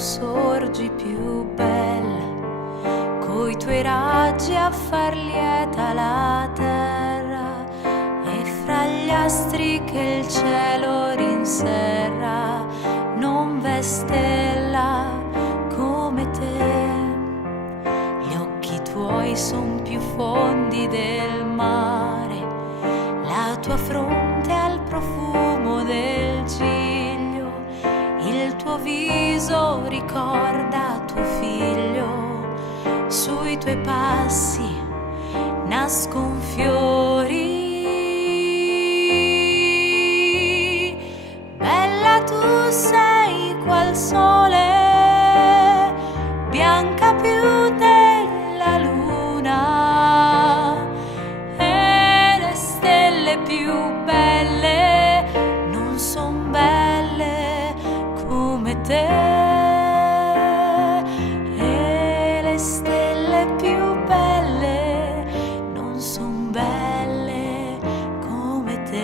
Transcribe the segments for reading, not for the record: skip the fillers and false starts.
sorgi più bella, coi tuoi raggi a far lieta la terra, e fra gli astri che il cielo rinserra non v'è stella come te. Gli occhi tuoi son più fondi del mare, la tua fronte al profumo del giglio, il tuo viso ricorda tuo figlio, sui tuoi passi nascon fiori. Bella tu sei qual sole, bianca più della luna, e le stelle più belle non son belle come te. E le stelle più belle non son belle come te.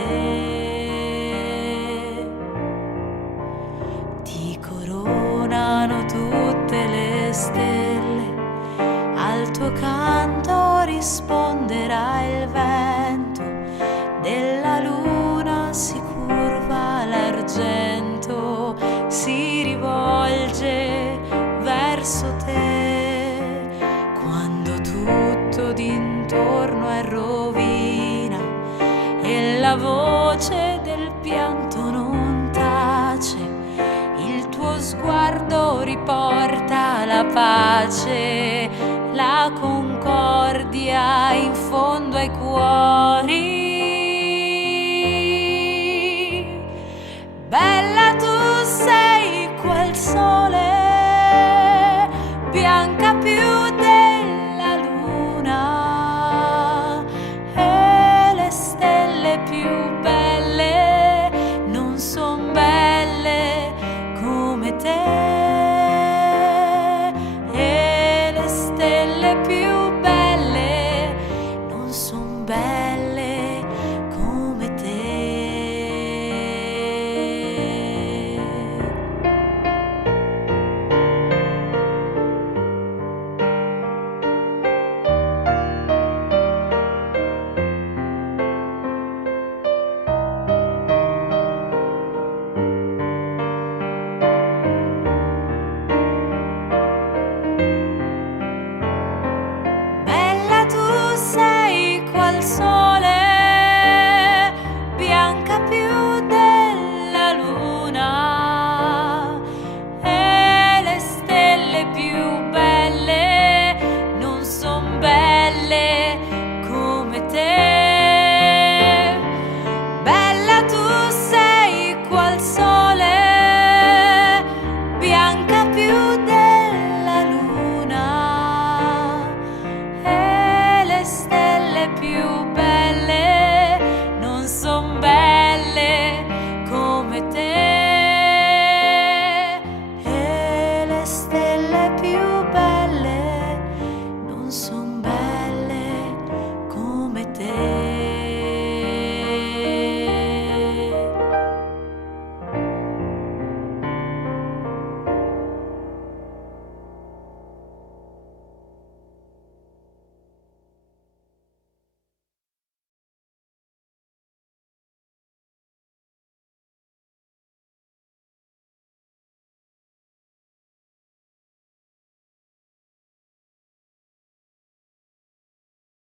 Ti coronano tutte le stelle, al tuo canto risponderà il vento, della luna si curva l'argento, si rivolge verso te. Quando tutto d'intorno è rovina e la voce del pianto non tace, il tuo sguardo riporta la pace, la concordia in fondo ai cuori. Bella tu sei quel sole